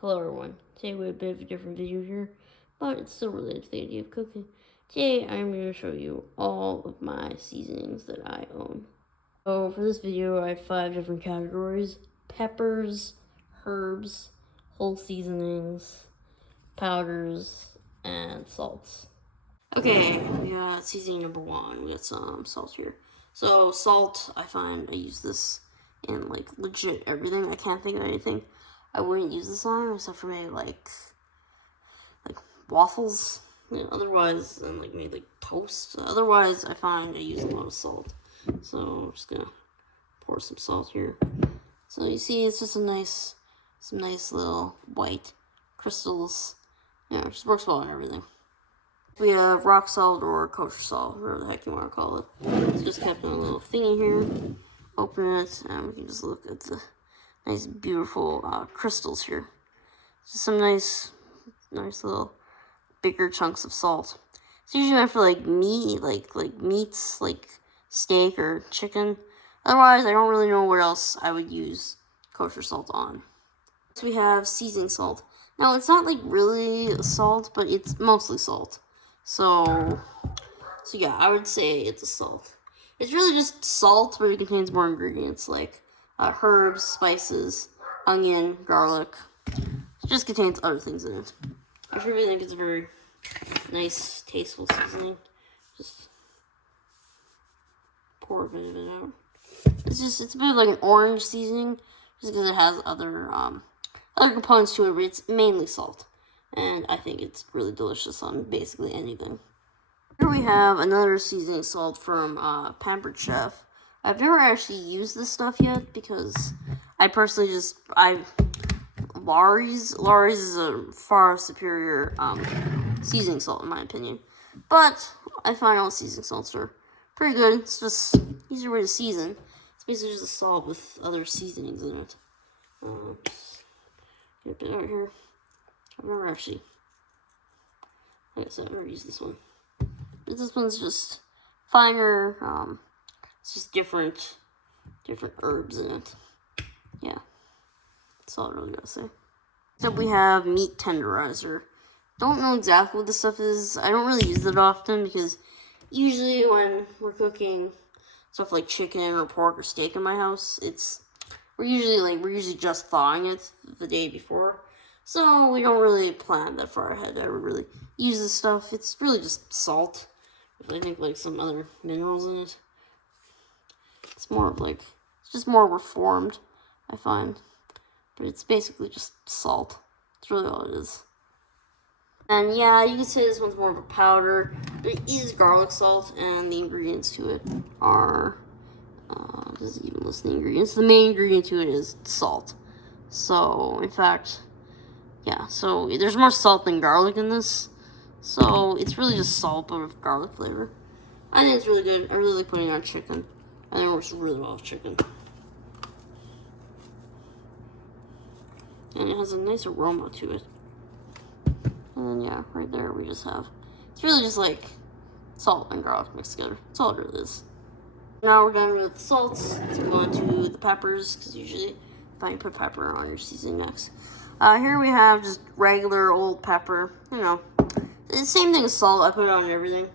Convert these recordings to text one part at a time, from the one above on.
Hello everyone. Today we have a bit of a different video here, but it's still related to the idea of cooking. Today I'm going to show you all of my seasonings that I own. So for this video I have 5 different categories: peppers, herbs, whole seasonings, powders, and salts. Okay, we got seasoning number 1. We got some salt here. So salt, I find I use this in like legit everything. I can't think of anything I wouldn't use this on, except for maybe like waffles. Yeah, otherwise, and like maybe like toast. Otherwise, I find I use a lot of salt. So I'm just gonna pour some salt here. So you see, it's just some nice little white crystals. Yeah, it just works well on everything. We have rock salt or kosher salt, whatever the heck you want to call it. It's just kept in a little thingy here. Open it, and we can just look at the nice, beautiful crystals here. Just some nice little bigger chunks of salt. It's usually meant for like meat, like meats, like steak or chicken. Otherwise, I don't really know what else I would use kosher salt on. So we have seasoning salt. Now, it's not like really salt, but it's mostly salt. So yeah, I would say it's a salt. It's really just salt, but it contains more ingredients like herbs, spices, onion, garlic. It just contains other things in it. I really think it's a very nice, tasteful seasoning. Just pour a bit of it out. It's a bit of like an orange seasoning, just because it has other components to it, but it's mainly salt. And I think it's really delicious on basically anything. Here we have another seasoning salt from Pampered Chef. I've never actually used this stuff yet because I personally Lawry's is a far superior seasoning salt in my opinion. But I find all seasoning salts are pretty good. It's just easier way to season. It's basically just a salt with other seasonings in it. Just get a bit out here. I've never actually, like I said, I've never used this one. But this one's just finer. It's just different herbs in it. Yeah, that's all I really gotta say. So we have meat tenderizer. Don't know exactly what this stuff is. I don't really use it often because usually when we're cooking stuff like chicken or pork or steak in my house, we're usually just thawing it the day before. So we don't really plan that far ahead. I would really use this stuff. It's really just salt with I think like some other minerals in it. It's just more reformed, I find. But it's basically just salt. That's really all it is. And yeah, you could say this one's more of a powder, but it is garlic salt, and the ingredients to it are, does it even list the ingredients? The main ingredient to it is salt. So, in fact, yeah, so there's more salt than garlic in this. So, it's really just salt, but with garlic flavor. I think it's really good. I really like putting it on chicken. I think it works really well with chicken. And it has a nice aroma to it. And then, yeah, right there we just have, it's really just like salt and garlic mixed together. That's all it really is. Now we're done with the salts. Let's move on to the peppers, because usually you put pepper on your seasoning next. Here we have just regular old pepper. You know, the same thing as salt. I put it on everything.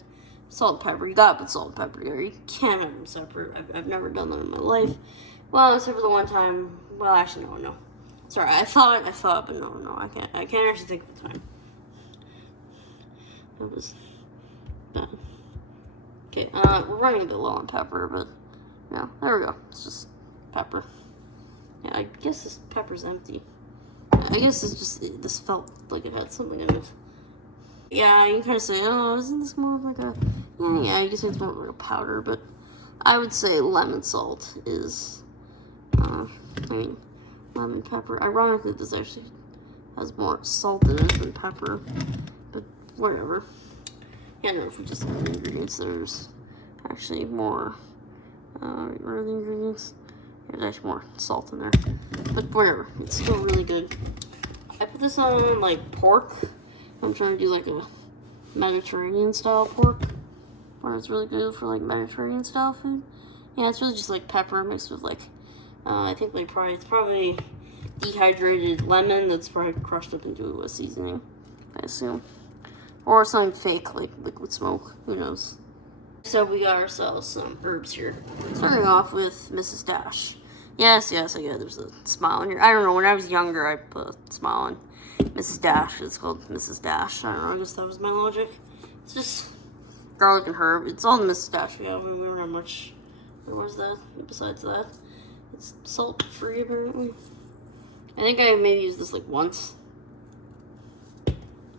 Salt and pepper. You gotta put salt and pepper together. You can't have them separate. I've never done that in my life. Well, except for the one time. Well, actually, no. Sorry, I thought, but no, I can't actually think of the time. That was bad. Okay, we're running a bit low on pepper, but yeah, there we go. It's just pepper. Yeah, I guess this pepper's empty. I guess this felt like it had something in it. Yeah, you can kind of say, oh, isn't this more of like a, yeah, I guess it's more like a powder, but I would say lemon salt is, lemon pepper. Ironically, this actually has more salt in it than pepper, but whatever. Yeah, no, if we just add the ingredients, there's actually more, what are the ingredients? There's actually more salt in there, but whatever, it's still really good. I put this on, like, pork. I'm trying to do, like, a Mediterranean-style pork, where it's really good for, like, Mediterranean-style food. Yeah, it's really just, like, pepper mixed with, like, I think, like, it's probably dehydrated lemon that's probably crushed up into a seasoning, I assume. Or something fake, like liquid smoke. Who knows? So we got ourselves some herbs here. Starting off with Mrs. Dash. Yes, I get there's a smile in here. I don't know, when I was younger, I put a smile on Mrs. Dash. It's called Mrs. Dash. I don't know, I guess that was my logic. It's just garlic and herb. It's all the Mrs. Dash we have. We don't have much. What was that? Besides that, it's salt free apparently. I think I maybe used this like once.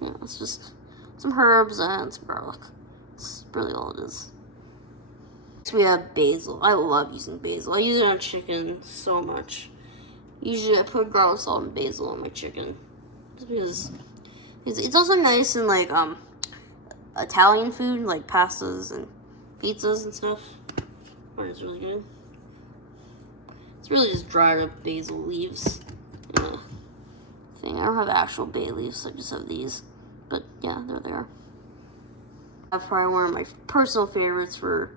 Yeah, it's just some herbs and some garlic. That's really all it is. So we have basil. I love using basil. I use it on chicken so much. Usually I put garlic salt and basil on my chicken. Just because it's also nice in like Italian food, like pastas and pizzas and stuff. It's really good. It's really just dried up basil leaves in a thing. I don't have actual bay leaves, I just have these. But yeah, there they are. That's probably one of my personal favorites for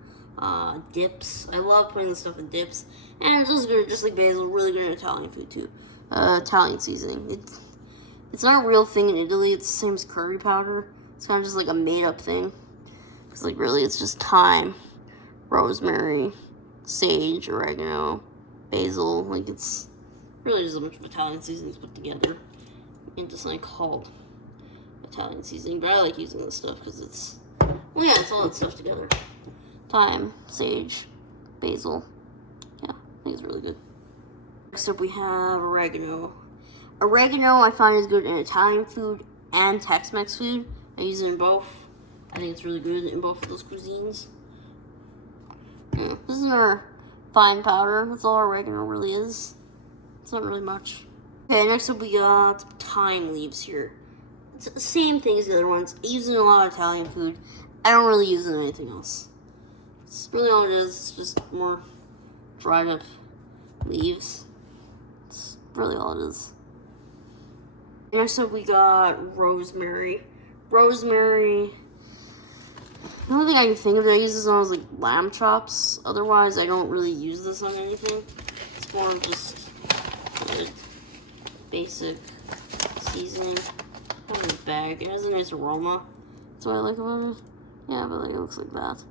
dips. I love putting this stuff in dips. And it's just good, just like basil, really good in Italian food too. Italian seasoning. It's not a real thing in Italy. It's the same as curry powder. It's kind of just like a made-up thing. Because like really, it's just thyme, rosemary, sage, oregano, basil. Like it's really just a bunch of Italian seasonings put together into something called Italian seasoning. But I like using this stuff because it's, well, yeah, it's all that stuff together. Thyme, sage, basil. Yeah, I think it's really good. Next up we have oregano. Oregano I find is good in Italian food and Tex-Mex food. I use it in both. I think it's really good in both of those cuisines. Yeah, this is our fine powder. That's all oregano really is. It's not really much. Okay, next up we got thyme leaves here. It's the same thing as the other ones. I use it in a lot of Italian food. I don't really use it in anything else. It's really all it is. It's just more dried up leaves. It's really all it is. Next up we got rosemary. Rosemary, the only thing I can think of that I use this on is like lamb chops. Otherwise, I don't really use this on anything. It's more of just a basic seasoning. Put it in a bag. It has a nice aroma. That's what I like about it. Yeah, but like it looks like that.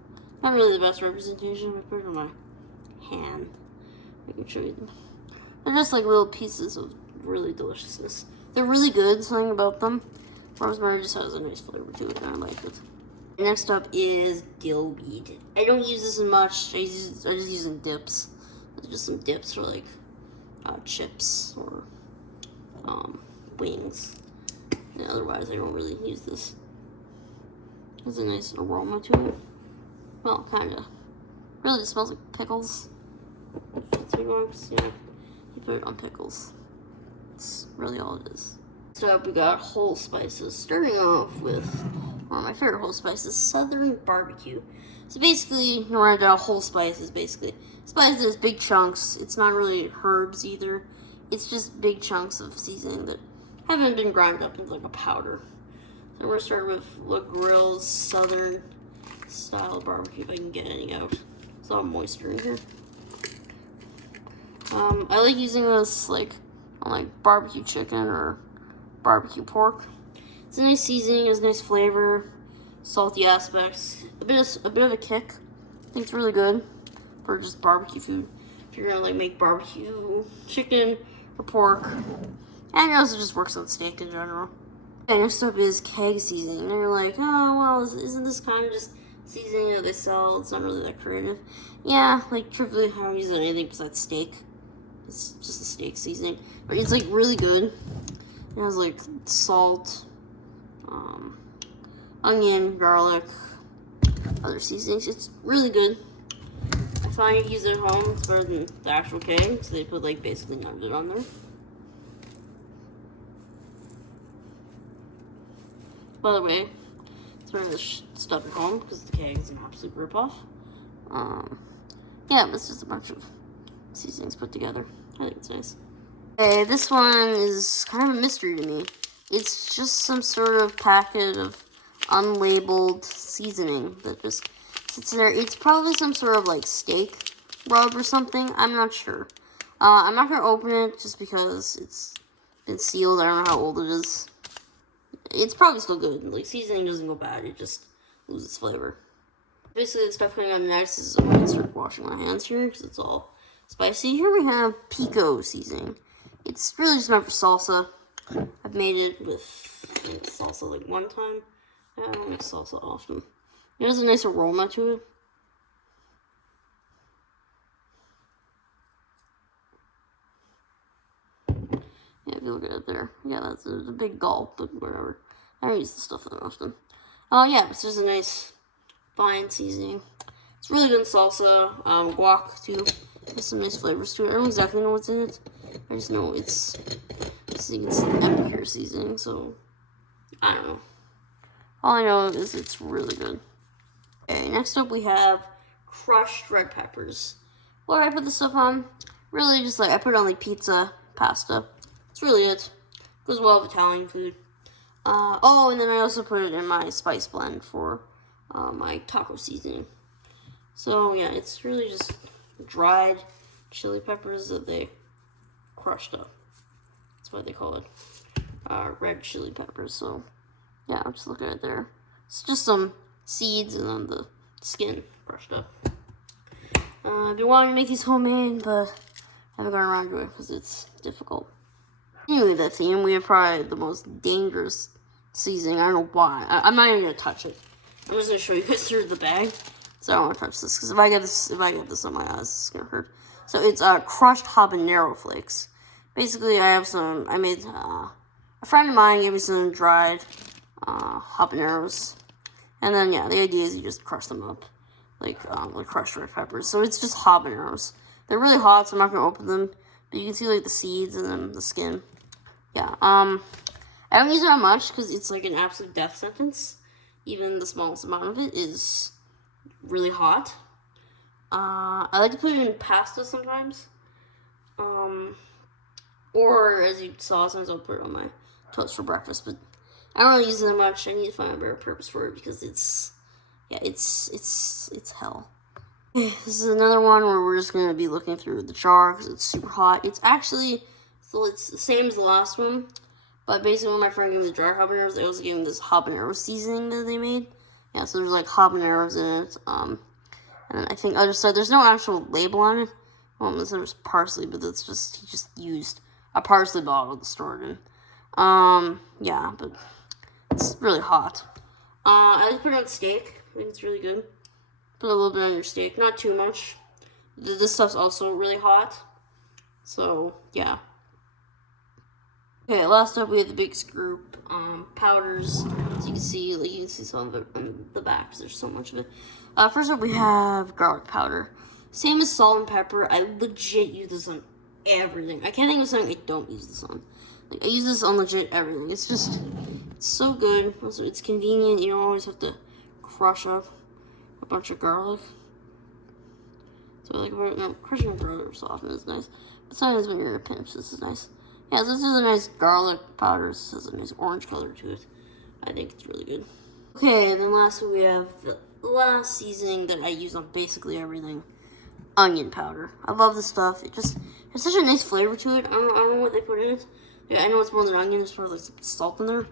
Not really the best representation. I put it on my hand. I can show you them. They're just like little pieces of really deliciousness. They're really good. Something about them. Rosemary just has a nice flavor to it, and I like it. Next up is dill weed. I don't use this as much. I just use it in dips. Just some dips for like chips or wings. Yeah, otherwise, I don't really use this. It has a nice aroma to it. Well, kind of. Really, just smells like pickles. That's what you want. Yeah, you put it on pickles. That's really all it is. Next up, we got whole spices. Starting off with one of my favorite whole spices, Southern barbecue. So basically, a whole spice is basically spice that's big chunks. It's not really herbs either. It's just big chunks of seasoning that haven't been ground up into like a powder. So we're gonna start with La Grill's Southern style barbecue, if I can get any out. It's all moisture in here. I like using this like on like barbecue chicken or barbecue pork. It's a nice seasoning, it has nice flavor, salty aspects, a bit of a kick. I think it's really good for just barbecue food. If you're gonna like make barbecue chicken or pork, and it also just works on steak in general. And next up is keg seasoning. And you're like, oh well, isn't this kind of just seasoning that they sell? It's not really that creative. Yeah, like truthfully, I don't use it on anything besides steak. It's just a steak seasoning, but it's like really good. It has like salt, onion, garlic, other seasonings. It's really good. I find you use it at home, it's better than the actual keg, so they put like basically none of it on there. By the way, it's better than stuff at home because the keg is an absolute ripoff. Yeah, but it's just a bunch of seasonings put together. I think it's nice. Okay, this one is kind of a mystery to me. It's just some sort of packet of unlabeled seasoning that just sits there. It's probably some sort of like steak rub or something. I'm not sure. I'm not gonna open it just because it's been sealed. I don't know how old it is. It's probably still good. Like, seasoning doesn't go bad. It just loses flavor. Basically, the stuff coming up next is I'm gonna start washing my hands here because it's all spicy. Here we have pico seasoning. It's really just meant for salsa. I've made it with salsa like one time. I don't make salsa often. It has a nice aroma to it. Yeah, if you look at it there. Yeah, that's a big gulp, but whatever. I don't use this stuff that often. Yeah, it's just a nice fine seasoning. It's really good in salsa, guac too. There's some nice flavors to it. I don't exactly know what's in it. I just know it's Epicure seasoning, so I don't know. All I know is it's really good. Okay, next up we have crushed red peppers. What do I put this stuff on? Really just like, I put it on like pizza, pasta. It's really it. Goes well with Italian food. And then I also put it in my spice blend for my taco seasoning. So yeah, it's really just dried chili peppers that they crushed up. That's what they call it. Red chili peppers. So yeah, I'll just look at it there. It's just some seeds and then the skin crushed up. I've been wanting to make these homemade, but I haven't gotten around to it because it's difficult. Anyway, that theme, we have probably the most dangerous seasoning. I don't know why. I'm not even gonna touch it. I'm just gonna show you guys through the bag. So I don't want to touch this because if I get this on my eyes, it's gonna hurt. So it's crushed habanero flakes. Basically, I made a friend of mine gave me some dried habaneros, and then yeah, the idea is you just crush them up like crushed red peppers. So it's just habaneros. They're really hot, so I'm not gonna open them. But you can see like the seeds and then the skin. Yeah. I don't use it on much because it's like an absolute death sentence. Even the smallest amount of it is really hot. I like to put it in pasta sometimes. Or as you saw, sometimes I'll put it on my toast for breakfast. But I don't really use it that much. I need to find a better purpose for it because it's hell. Okay, this is another one where we're just gonna be looking through the jar because it's super hot. It's actually, so it's the same as the last one, but basically when my friend gave me the dry habaneros, they also gave me this habanero seasoning that they made. Yeah, so there's like habaneros in it. And I think other side, there's no actual label on it. Well, there's parsley, but that's just, he just used a parsley bottle to store it in. Yeah, but it's really hot. I just put it on steak. I think it's really good. Put a little bit on your steak, not too much. This stuff's also really hot. So, yeah. Okay, last up we have the biggest group, powders. So you can see some of it on the back because there's so much of it. First up we have garlic powder. Same as salt and pepper. I legit use this on everything. I can't think of something I don't use this on. Like, I use this on legit everything. It's so good. Also, it's convenient. You don't always have to crush up a bunch of garlic. So I like about it. No, crushing garlic so often is nice. But sometimes when you're in a pinch, this is nice. Yeah, this is a nice garlic powder. This has a nice orange color to it. I think it's really good. Okay, and then lastly we have the last seasoning that I use on basically everything. Onion powder. I love this stuff. It has such a nice flavor to it. I don't know what they put in it. Yeah, I know it's more than onion. There's probably like some salt in there.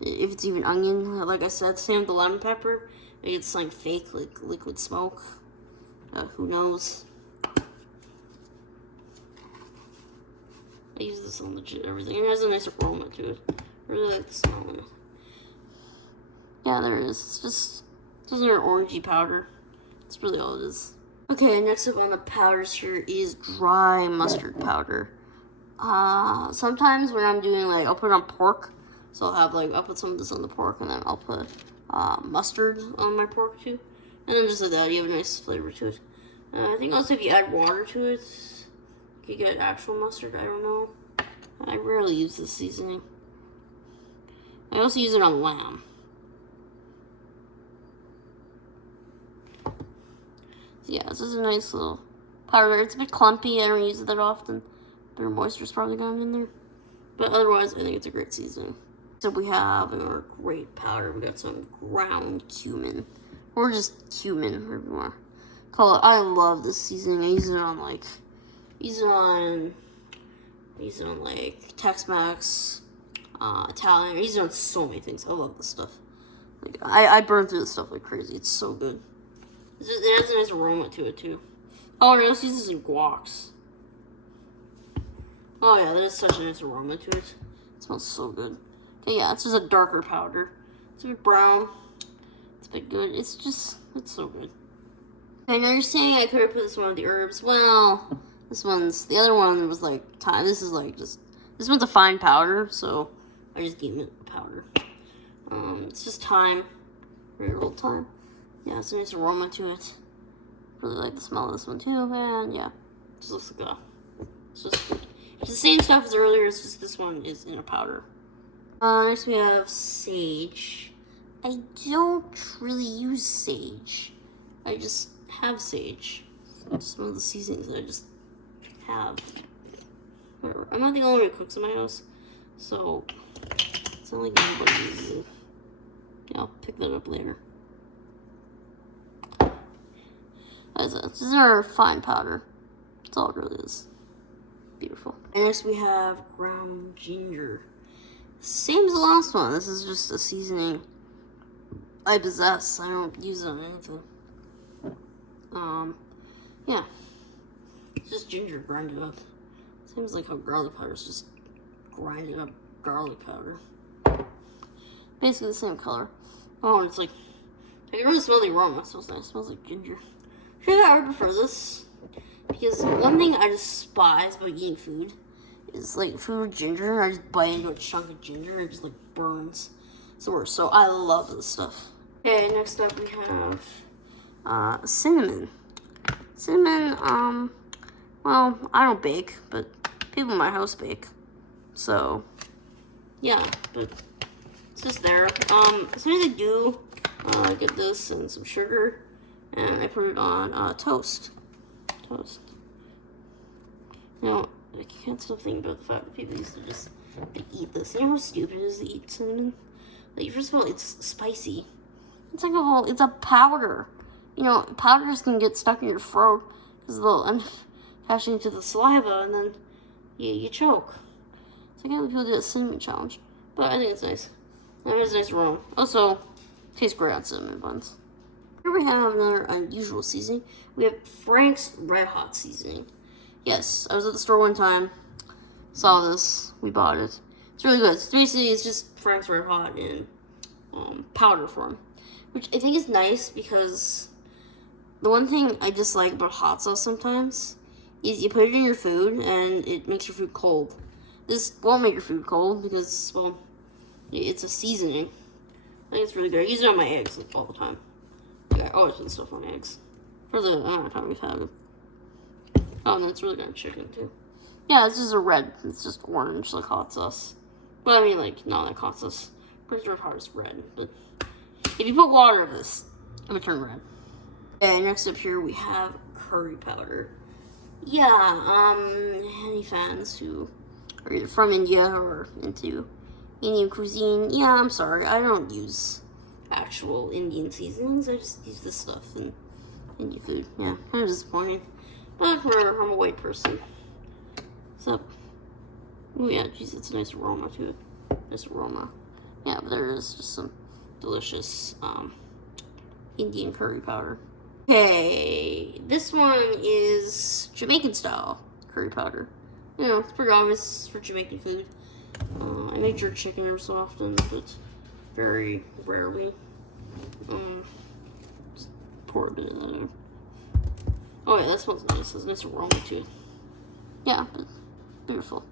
If it's even onion. Like I said, same with the lemon pepper. Maybe it's like fake, like liquid smoke. Who knows? I use this on legit everything. It has a nice aroma to it. I really like the smell in it. Yeah, there it is. It's just an orangey powder. That's really all it is. Okay, next up on the powders here is dry mustard powder. Sometimes when I'm doing I'll put it on pork. So I'll put some of this on the pork and then I'll put mustard on my pork too. And then just like that, you have a nice flavor to it. I think also if you add water to it, you get actual mustard. I don't know. I rarely use this seasoning. I also use it on lamb. So yeah, this is a nice little powder. It's a bit clumpy. I don't use it that often. Their moisture's probably gone in there. But otherwise, I think it's a great seasoning. So we have in our great powder, we got some ground cumin. Or just cumin, whatever you want to call it. I love this seasoning. I use it on Use it on like Tex-Mex, Italian. I use it on so many things. I love this stuff. Like I burn through this stuff like crazy. It's so good. It has a nice aroma to it too. Oh, and I also use this in guacs. Oh yeah, that is such a nice aroma to it. It smells so good. Okay, yeah, it's just a darker powder. It's a bit brown. It's a bit good. It's so good. Okay, now you're saying I could have put this one with the herbs. Well, the other one was like thyme. This one's a fine powder, so I just gave it a powder. It's just thyme, very old thyme. Yeah, it's a nice aroma to it. Really like the smell of this one too, and yeah, it just looks like it's the same stuff as earlier. It's just this one is in a powder. Next we have sage. I don't really use sage. I just have sage. It's one of the seasonings that I just have. Whatever. I'm not the only one who cooks in my house, so it's not like everybody uses it. Yeah, I'll pick that up later. This is our fine powder. That's all it really is. Beautiful. And next we have ground ginger. Same as the last one. This is just a seasoning I possess. I don't use it on anything. Yeah. It's just ginger grinded up. Seems like how garlic powder is just grinded up garlic powder. Basically the same color. Oh, and it's like, I can really smell the aroma. It smells nice. It smells like ginger. I would prefer this. Because one thing I despise about eating food is like food with ginger. I just bite into a chunk of ginger and it just like burns. It's the worst. So I love this stuff. Okay, next up we have cinnamon. Cinnamon, well, I don't bake, but people in my house bake. So, yeah, but it's just there. As soon as I do, I get this and some sugar, and I put it on toast. Now, I can't stop thinking about the fact that people used to just eat this. You know how stupid it is to eat cinnamon? Like, first of all, it's spicy. It's like it's a powder. You know, powders can get stuck in your throat because they'll end up attaching to the saliva, and then you choke. So I can't people do a cinnamon challenge, but I think it's nice. And it has a nice aroma. Also, tastes great on cinnamon buns. Here we have another unusual seasoning. We have Frank's Red Hot seasoning. Yes, I was at the store one time, saw this, we bought it. It's really good. It's just Frank's Red Hot in powder form, which I think is nice because the one thing I dislike about hot sauce sometimes is you put it in your food and it makes your food cold. This won't make your food cold because, well, it's a seasoning. I think it's really good. I use it on my eggs like, all the time. Like, I always put stuff on eggs for the amount of time we've had it. Oh, and it's really good on chicken too. Yeah, it's just orange like hot sauce. But I mean, like, not like hot sauce. Frank's Red Hot is red. But if you put water in this, it would turn red. Okay, next up here we have curry powder. Yeah, any fans who are either from India or into Indian cuisine, yeah, I'm sorry, I don't use actual Indian seasonings. I just use this stuff in Indian food. Yeah, kind of disappointing. But I'm a white person. So, oh yeah, geez, it's a nice aroma to it. Nice aroma. Yeah, but there is just some delicious Indian curry powder. Okay, this one is Jamaican style curry powder. You know, it's pretty obvious for Jamaican food. I make jerk chicken every so often, but very rarely. Just pour a bit of that in. Oh yeah, that smells nice. There's a nice aroma to it. Yeah, but beautiful.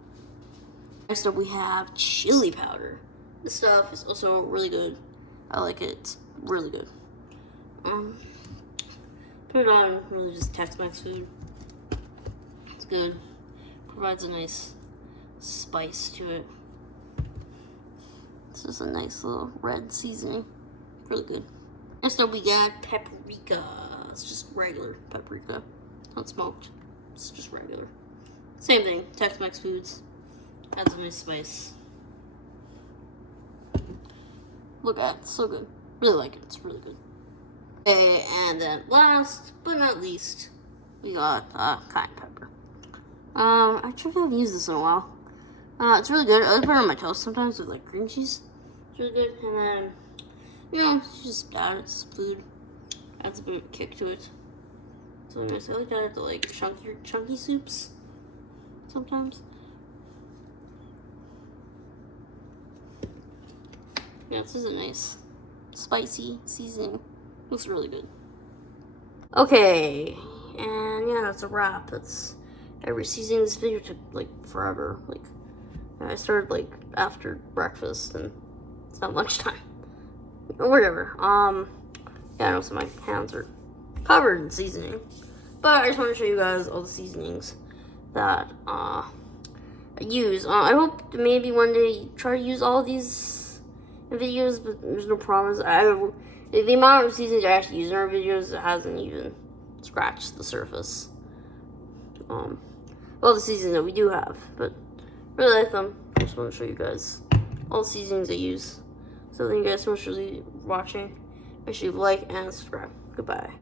Next up we have chili powder. This stuff is also really good. I like it. It's really good. Put it on really just Tex-Mex food. It's good. Provides a nice spice to it. It's just a nice little red seasoning. Really good. Next up we got paprika. It's just regular paprika. Not smoked. It's just regular. Same thing. Tex-Mex foods. Adds a nice spice. Look at it. It's so good. Really like it. It's really good. Okay, and then last but not least, we got cayenne pepper. I actually haven't used this in a while. It's really good. I like put it on my toast sometimes with like cream cheese. It's really good. And then, it's just that. It's food. Adds a bit of kick to it. So nice. I like to add the like chunky soups sometimes. Yeah, this is a nice spicy seasoning. Looks really good. Okay, and yeah, that's a wrap. That's every seasoning. This video took like forever. Like I started like after breakfast, and it's not lunchtime. Whatever. Yeah, I know, so my hands are covered in seasoning. But I just want to show you guys all the seasonings that I use. I hope to maybe one day try to use all of these in videos, but there's no promise. The amount of seasonings I actually use in our videos hasn't even scratched the surface. Well, the seasonings that we do have, but really like them. I just want to show you guys all the seasonings I use. So thank you guys so much for watching. Make sure you like and subscribe. Goodbye.